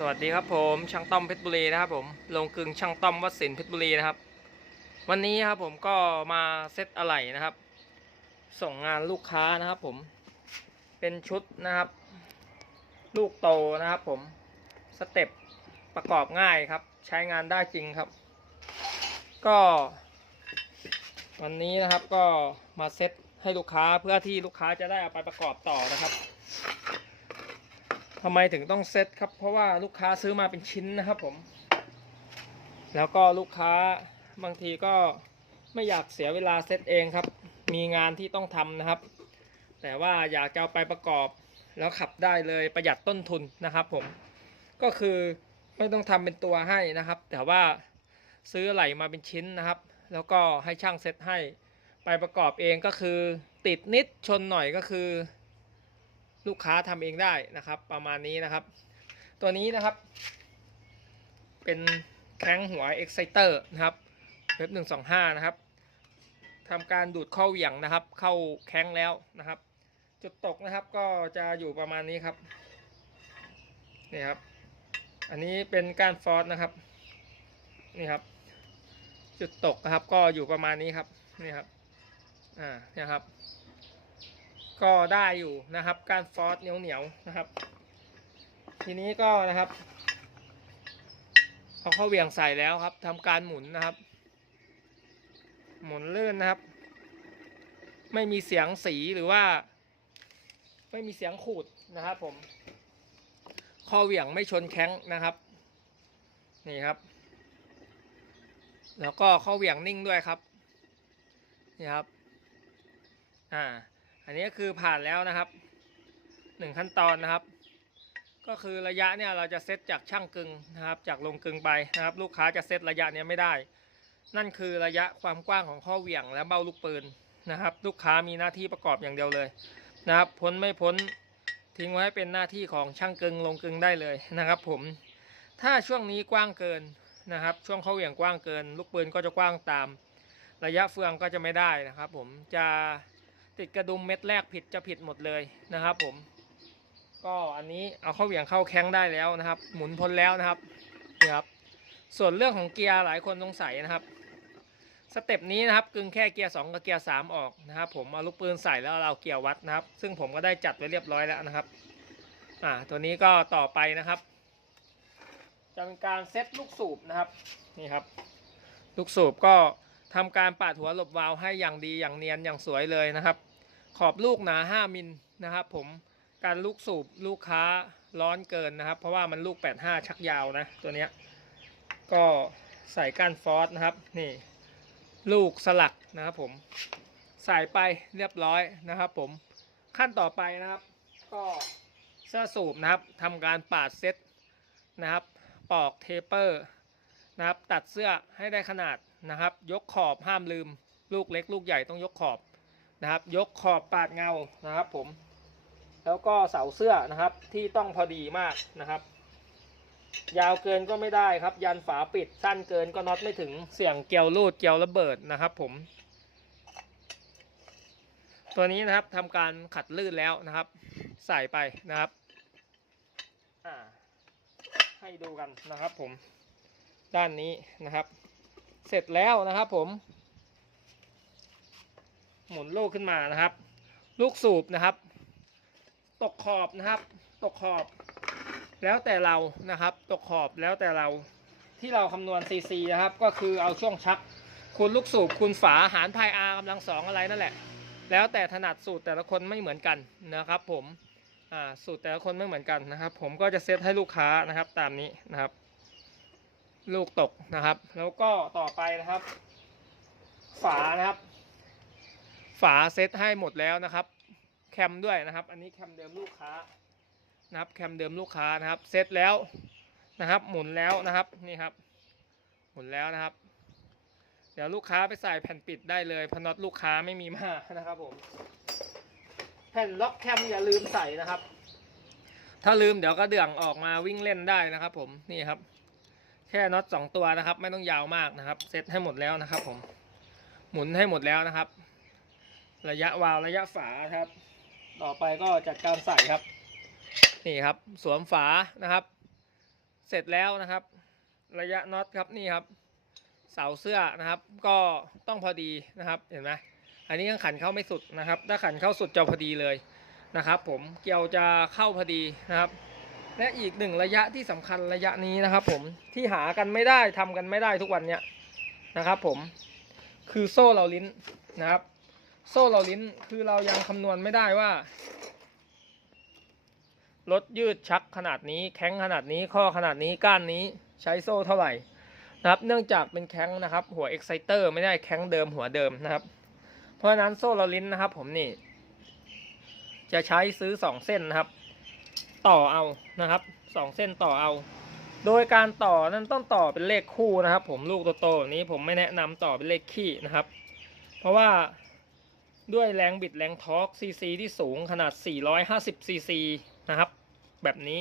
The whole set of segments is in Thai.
สวัสดีครับผมช่างต้อมเพชรบุรีนะครับผมลงกึงช่างต้อมวัดสินเพชรบุรีนะครับ วันนี้ครับผมก็มาเซตอะไหล่นะครับ ส่งงานลูกค้านะครับผมเป็นชุดนะครับ ลูกโตนะครับผมสเต็ปประกอบง่ายครับ ใช้งานได้จริงครับ ก็ วันนี้นะครับก็มาเซตให้ลูกค้าเพื่อที่ลูกค้าจะได้เอาไปประกอบต่อนะครับ ทำไมถึงต้องเซ็ตครับ เพราะว่าลูกค้าซื้อมาเป็นชิ้นนะครับผม แล้วก็ลูกค้าบางทีก็ไม่อยากเสียเวลาเซ็ตเองครับ มีงานที่ต้องทำนะครับ แต่ว่าอยากจะเอาไปประกอบ แล้วขับได้เลยประหยัดต้นทุนนะครับผม ก็คือไม่ต้องทำเป็นตัวให้นะครับ แต่ว่าซื้อไหลมาเป็นชิ้นนะครับ แล้วก็ให้ช่างเซ็ตให้ ไปประกอบเองก็คือ ติดนิดชนหน่อยก็คือ ลูกค้าทำเองได้นะครับ ประมาณนี้นะครับ ตัวนี้นะครับ เป็นแข้งหัว Exciter นะครับเว็บ125นะครับทำการดูดเข้าเหวี่ยงนะครับ เข้าแข้งแล้วนะครับ จุดตกนะครับก็จะอยู่ประมาณนี้ครับนี่ครับ อันนี้เป็นการฟอสนะครับนี่ครับ จุดตกนะครับก็อยู่ประมาณนี้ครับนี่ครับอ่าเนี่ยครับ ก็ได้อยู่นะครับการฟอสเหนียวเหนียวๆนะครับ ทีนี้ก็นะครับเอาเข้าเหวี่ยงใส่แล้วครับทำการหมุนนะครับ หมุนเลื่อนนะครับ ไม่มีเสียงสีหรือว่า ไม่มีเสียงขูดนะครับผมข้อเหวี่ยงไม่ชนแข้งนะครับ นี่ครับ แล้วก็ข้อเหวี่ยงนิ่งด้วยครับ นี่ครับ อ่า อันนี้คือผ่านแล้วนะครับหนึ่งขั้นตอนนะครับ ก็คือระยะเนี่ยเราจะเซตจากช่างกึงนะครับ จากลงกึงไปนะครับ ลูกค้าจะเซตระยะเนี้ยไม่ได้ นั่นคือระยะความกว้างของข้อเหวี่ยงและเบ้าลูกปืนนะครับ ลูกค้ามีหน้าที่ประกอบอย่างเดียวเลยนะครับ พ้นไม่พ้นทิ้งไว้เป็นหน้าที่ของช่างกึงลงกึงได้เลยนะครับ ผม ถ้าช่วงนี้กว้างเกินนะครับ ช่วงข้อเหวี่ยงกว้างเกิน ลูกปืนก็จะกว้างตาม ระยะเฟืองก็จะไม่ได้นะครับ ผมจะ ติดกระดุมเม็ดแรกผิดจะผิดหมดเลยนะครับผม ก็อันนี้เอาเข้าเหวี่ยงเข้าแข้งได้แล้วนะครับ หมุนพ้นแล้วนะครับนี่ครับ ส่วนเรื่องของเกียร์หลายคนสงสัยนะครับ สเต็ปนี้นะครับกึงแค่เกียร์2กับเกียร์3ออกนะครับ ผมเอาลูกปืนใส่แล้วเราเกียร์วัดนะครับ ซึ่งผมก็ได้จัดไว้เรียบร้อยแล้วนะครับ อ่าตัวนี้ก็ต่อไปนะครับจะเป็นการเซตลูกสูบนะครับนี่ครับ ลูกสูบก็ทำการปาดหัวหลบวาล์วให้อย่างดีอย่างเนียนอย่างสวยเลยนะครับ ขอบลูกหนา 5 มิลนะครับผมการลูกสูบลูกค้าร้อนเกินนะครับ เพราะว่ามันลูก 85 ชักยาวนะตัวเนี้ยก็ใส่ก้านฟอสนะครับนี่ลูกสลักนะครับผมใส่ไปเรียบร้อยนะครับ ผมขั้นต่อไปนะครับ ก็เสื้อสูบนะครับทำการปาดเซ็ตนะครับ ปอกเทเปอร์นะครับ ตัดเสื้อให้ได้ขนาดนะครับ ยกขอบห้ามลืม ลูกเล็กลูกใหญ่ต้องยกขอบ นะครับ ยกขอบปาดเงานะครับผม แล้วก็เสาเสื้อนะครับที่ต้องพอดีมากนะครับ ยาวเกินก็ไม่ได้ครับ ยันฝาปิดสั้นเกินก็น็อตไม่ถึงเสี่ยงเกลียวรูดเกลียวระเบิดนะครับ ผม ตัวนี้นะครับทำการขัดลื่นแล้วนะครับ ใส่ไปนะครับให้ดูกันนะครับผมด้านนี้นะครับ เสร็จแล้วนะครับผม หมุนลูกขึ้นมานะครับ ลูกสูบนะครับ ตกขอบนะครับ ตกขอบ แล้วแต่เรานะครับ ตกขอบแล้วแต่เราที่เราคำนวณ CC นะครับ ก็คือเอาช่วงชักคูณลูกสูบคูณฝาหารพาย R กำลังสองอะไรนั่นแหละ แล้วแต่ถนัดสูตรแต่ละคนไม่เหมือนกันนะครับ ผมอ่าสูตรแต่ละคนไม่เหมือนกันนะครับ ผมก็จะเซตให้ลูกค้านะครับ ตามนี้นะครับ ลูกตกนะครับ แล้วก็ต่อไปนะครับ ฝานะครับ ฝาเซตให้หมดแล้วนะครับ แคมด้วยนะครับ อันนี้แคมเดิมลูกค้านะครับ แคมเดิมลูกค้านะครับ เซตแล้วนะครับ หมุนแล้วนะครับนี่ครับ หมุนแล้วนะครับ เดี๋ยวลูกค้าไปใส่แผ่นปิดได้เลยเพราะน็อตลูกค้าไม่มีมานะครับผมแผ่นล็อกแคมอย่าลืมใส่นะครับ ถ้าลืมเดี๋ยวก็เดื่องออกมาวิ่งเล่นได้นะครับ ผมนี่ครับ แค่น็อตสองตัวนะครับ ไม่ต้องยาวมากนะครับ เซตให้หมดแล้วนะครับ ผมหมุนให้หมดแล้วนะครับ ระยะวาล์วระยะฝาครับ ต่อไปก็จัดการใส่ครับ นี่ครับ สวมฝานะครับ เสร็จแล้วนะครับ ระยะน็อตครับนี่ครับ เสาเสื้อนะครับ ก็ต้องพอดีนะครับเห็นไหมอันนี้ยังขันเข้าไม่สุดนะครับ ถ้าขันเข้าสุดจะพอดีเลยนะครับ ผมเกลียวจะเข้าพอดีนะครับ และอีกหนึ่งระยะที่สำคัญระยะนี้นะครับ ผมที่หากันไม่ได้ทำกันไม่ได้ทุกวันเนี้ยนะครับ ผมคือโซ่เราลิ้นนะครับ โซ่เราลิ้นคือเรายังคำนวณไม่ได้ว่ารถยืดชักขนาดนี้แข้งขนาดนี้ข้อขนาดนี้ก้านนี้ใช้โซ่เท่าไหร่นะครับ เนื่องจากเป็นแข้งนะครับ หัวเอ็กไซเตอร์ไม่ได้แข้งเดิมหัวเดิมนะครับ เพราะฉะนั้นโซ่เราลิ้นนะครับ ผมนี่ จะใช้ซื้อสองเส้นนะครับ ต่อเอานะครับสองเส้นต่อเอาโดยการต่อนั้นต้องต่อเป็นเลขคู่นะครับ ผมลูกโตๆแบบนี้ผมไม่แนะนำต่อเป็นเลขขี้นะครับ เพราะว่า ด้วยแรงบิดแรงทอร์กซีซีที่สูงขนาด 450ซีซีนะครับ แบบนี้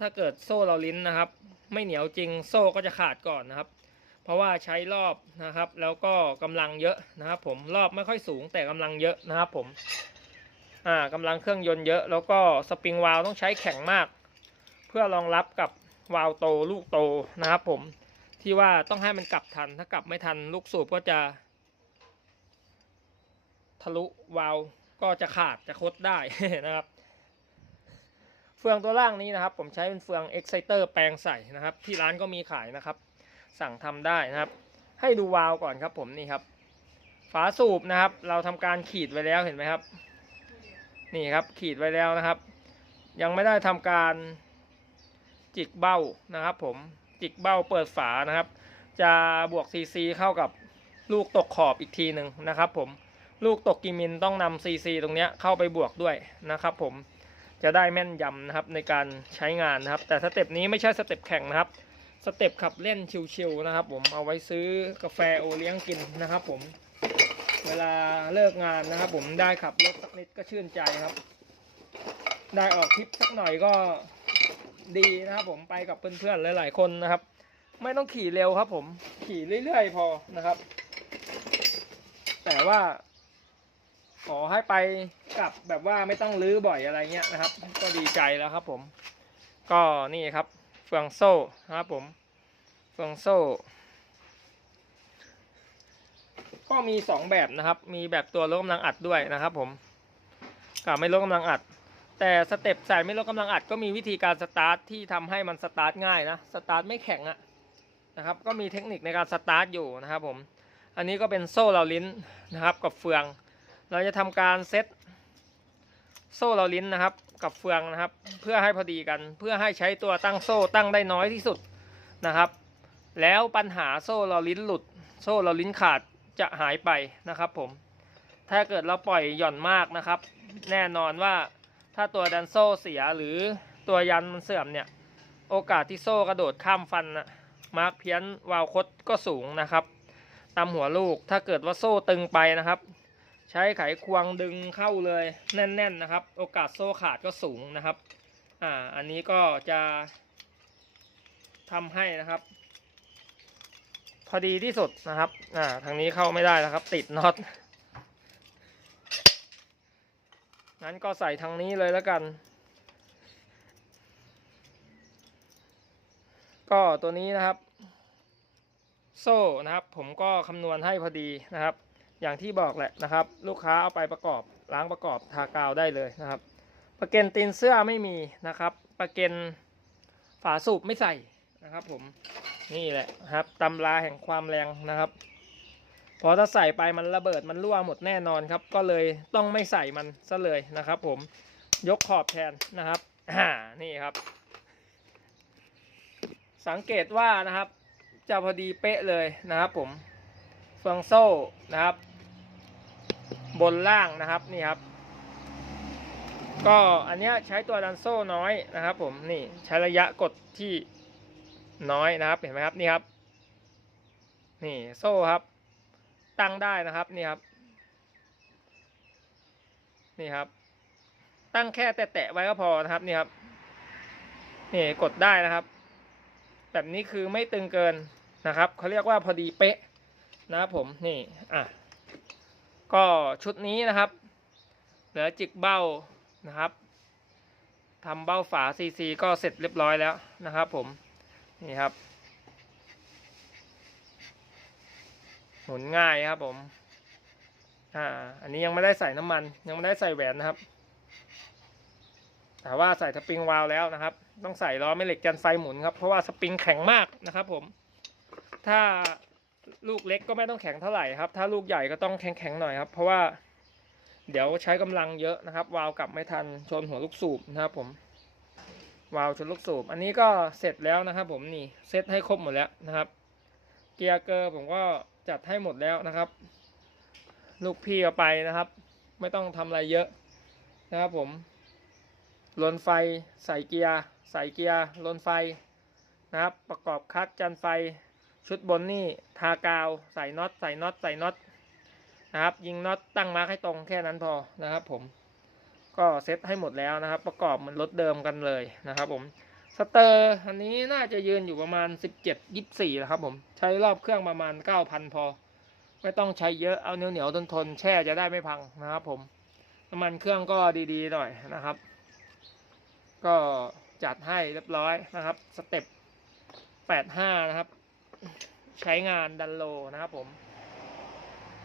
ถ้าเกิดโซ่เราลิ้นนะครับ ไม่เหนียวจริงโซ่ก็จะขาดก่อนนะครับ เพราะว่าใช้รอบนะครับ แล้วก็กำลังเยอะนะครับ ผมรอบไม่ค่อยสูงแต่กำลังเยอะนะครับ ผม อ่ากำลังเครื่องยนต์เยอะ แล้วก็สปริงวาล์วต้องใช้แข็งมาก เพื่อรองรับกับวาล์วโตลูกโตนะครับ ผมที่ว่าต้องให้มันกลับทันถ้ากลับไม่ทันลูกสูบก็จะ ลุวาลก็จะขาดจะคดได้นะครับ เฟืองตัวล่างนี้นะครับ ผมใช้เป็นเฟือง Exciter แปลงใส่นะครับ ที่ร้านก็มีขายนะครับ สั่งทำได้นะครับ ให้ดูวาลก่อนครับ ผมนี่ครับ ฝาสูบนะครับ เราทำการขีดไว้แล้วเห็นไหมครับ นี่ครับขีดไว้แล้วนะครับ ยังไม่ได้ทำการจิกเบ้านะครับ ผมจิกเบ้าเปิดฝานะครับ จะบวกซีซีเข้ากับลูกตกขอบอีกทีหนึ่งนะครับ ผม ลูกตกกิมินต้องนำซีซีตรงเนี้ยเข้าไปบวกด้วยนะครับผมจะได้แม่นยำนะครับในการใช้งานนะครับ แต่สเต็ปนี้ไม่ใช่สเต็ปแข่งนะครับสเต็ปขับเล่นชิวๆนะครับ ผมเอาไว้ซื้อกาแฟโอเลี้ยงกินนะครับ ผมเวลาเลิกงานนะครับ ผมได้ขับรถสักนิดก็ชื่นใจครับ ได้ออกทริปสักหน่อยก็ดีนะครับ ผมไปกับเพื่อนๆหลาย ๆ คนนะครับ ไม่ต้องขี่เร็วครับ ผมขี่เรื่อยๆพอนะครับ แต่ว่า ขอให้ไปกลับแบบว่าไม่ต้องลื้อบ่อยอะไรเงี้ยนะครับ ก็ดีใจแล้วครับผม ก็นี่ครับเฟืองโซ่นะครับผมเฟืองโซ่ ก็มีสองแบบนะครับ มีแบบตัวลดกำลังอัดด้วยนะครับ ผมกับไม่ลดกำลังอัด แต่สเต็ปใส่ไม่ลดกำลังอัด ก็มีวิธีการสตาร์ทที่ทำให้มันสตาร์ทง่ายนะสตาร์ทไม่แข็งอะนะครับ ก็มีเทคนิคในการสตาร์ทอยู่นะครับ ผม อันนี้ก็เป็นโซ่เราลิ้นนะครับ กับเฟือง เราจะทำการเซตโซ่เราลิ้นนะครับ กับเฟืองนะครับ เพื่อให้พอดีกัน เพื่อให้ใช้ตัวตั้งโซ่ตั้งได้น้อยที่สุดนะครับ แล้วปัญหาโซ่เราลิ้นหลุด โซ่เราลิ้นขาดจะหายไปนะครับ ผม ถ้าเกิดเราปล่อยหย่อนมากนะครับ แน่นอนว่าถ้าตัวดันโซ่เสียหรือตัวยันมันเสื่อมเนี่ย โอกาสที่โซ่กระโดดข้ามฟันนะมาร์กเพี้ยนวาล์วคดก็สูงนะครับตามหัวลูกถ้าเกิดว่าโซ่ตึงไปนะครับ ใช้ไขควงดึงเข้าเลยแน่นๆนะครับ โอกาสโซ่ขาดก็สูงนะครับ อ่า อันนี้ก็จะทำให้นะครับ พอดีที่สุดนะครับ อ่า ทางนี้เข้าไม่ได้แล้วครับ ติดน็อตงั้นก็ใส่ทางนี้เลยแล้วกัน ก็ตัวนี้นะครับ โซ่นะครับ ผมก็คำนวณให้พอดีนะครับ อย่างที่บอกแหละนะครับ ลูกค้าเอาไปประกอบล้างประกอบทากาวได้เลยนะครับ ประเก็นตีนเสื้อไม่มีนะครับ ประเก็นฝาสูบไม่ใส่นะครับ ผมนี่แหละครับตำราแห่งความแรงนะครับพอถ้าใส่ไปมันระเบิดมันรั่วหมดแน่นอนครับ ก็เลยต้องไม่ใส่มันซะเลยนะครับ ผมยกขอบแทนนะครับอ่านี่ครับ สังเกตว่านะครับจะพอดีเป๊ะเลยนะครับ ผมเฟืองโซ่นะครับ บนล่างนะครับนี่ครับ ก็อันเนี้ยใช้ตัวดันโซ่น้อยนะครับ ผมนี่ใช้ระยะกดที่น้อยนะครับ เห็นไหมครับนี่ครับ นี่โซ่ครับ ตั้งได้นะครับนี่ครับ นี่ครับ ตั้งแค่แตะๆไว้ก็พอนะครับนี่ครับนี่กดได้นะครับ แบบนี้คือไม่ตึงเกินนะครับเขาเรียกว่าพอดีเป๊ะนะครับผมนี่อะ ก็ชุดนี้นะครับ เหลือจิกเบ้านะครับทำเบ้าฝา CC ก็เสร็จเรียบร้อยแล้วนะครับผม นี่ครับ หมุนง่ายครับผม อ่า อันนี้ยังไม่ได้ใส่น้ำมัน ยังไม่ได้ใส่แหวนนะครับ แต่ว่าใส่สปริงวาลแล้วนะครับ ต้องใส่ล้อแม่เหล็กกันไฟหมุนครับ เพราะว่าสปริงแข็งมากนะครับผม ถ้า ลูกเล็กก็ไม่ต้องแข็งเท่าไหร่ครับ ถ้าลูกใหญ่ก็ต้องแข็งๆหน่อยครับ เพราะว่าเดี๋ยวใช้กำลังเยอะนะครับ วาล์วกลับไม่ทันชนหัวลูกสูบนะครับผม วาล์วชนลูกสูบ อันนี้ก็เสร็จแล้วนะครับผมนี่เซตให้ครบหมดแล้วนะครับ เกียร์เกอร์ผมก็จัดให้หมดแล้วนะครับ ลูกพี่เอาไปนะครับ ไม่ต้องทำอะไรเยอะนะครับผมลนไฟใส่เกียร์ ใส่เกียร์ลนไฟนะครับ ประกอบคัดจันไฟ ชุดบนนี่ทากาวใส่น็อตใส่น็อตใส่น็อตนะครับ ยิงน็อตตั้งมาร์คให้ตรงแค่นั้นพอนะครับ ผม ก็เซ็ตให้หมดแล้วนะครับ ประกอบเหมันรถเดิมกันเลยนะครับ ผมสเตอร์อันนี้น่าจะยืนอยู่ประมาณ 17 24นะครับผมใช้รอบเครื่องประมาณ 9,000 พอ ไม่ต้องใช้เยอะเอาเหนียวเหนียวทนทนแช่จะได้ไม่พังนะครับ ผมน้ำมันเครื่องก็ดีๆหน่อยนะครับ ก็จัดให้เรียบร้อยนะครับสเต็ป85 นะครับ ใช้งานดันโลนะครับผม